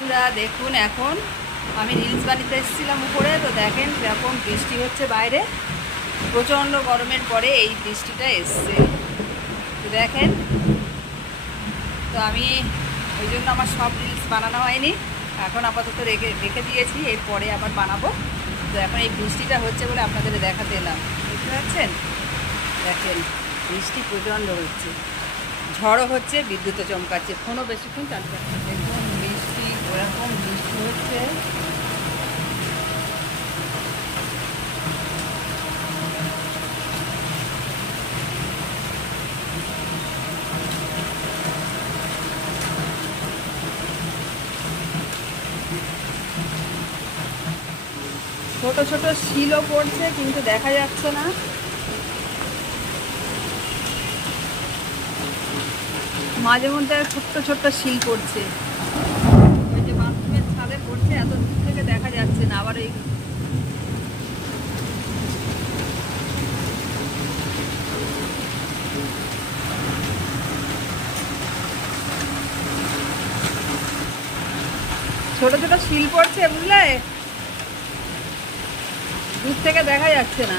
বন্ধুরা দেখুন, এখন আমি রিলস বানাতে এসেছিলাম উপরে, তো দেখেন কিরকম বৃষ্টি হচ্ছে বাইরে। প্রচণ্ড গরমের পরে এই বৃষ্টিটা এসছে, তো দেখেন। তো আমি ওই জন্য আমার সব রিলস বানানো হয়নি, এখন আপাতত রেখে দিয়েছি, এরপরে আবার বানাবো। তো এখন এই বৃষ্টিটা হচ্ছে বলে আপনাদের দেখাতে এলাম, বুঝতে পারছেন? দেখেন বৃষ্টি প্রচণ্ড হচ্ছে, ঝড়ও হচ্ছে, বিদ্যুৎও চমকাচ্ছে, ফোনও বেশিক্ষণ চালু আছে। দেখুন বৃষ্টি, ওরকম বৃষ্টি হচ্ছে। ছোট ছোট শিলও পড়ছে, কিন্তু দেখা যাচ্ছে না। মাঝে মধ্যে ছোট্ট ছোট্ট শিল পড়ছে, ওই যে বাথরুমের ছাদে পড়ছে, এত দূর থেকে দেখা যাচ্ছে না। আবার এই ছোট ছোট শিল পড়ছে, বুঝলে, দূর থেকে দেখা যাচ্ছে না।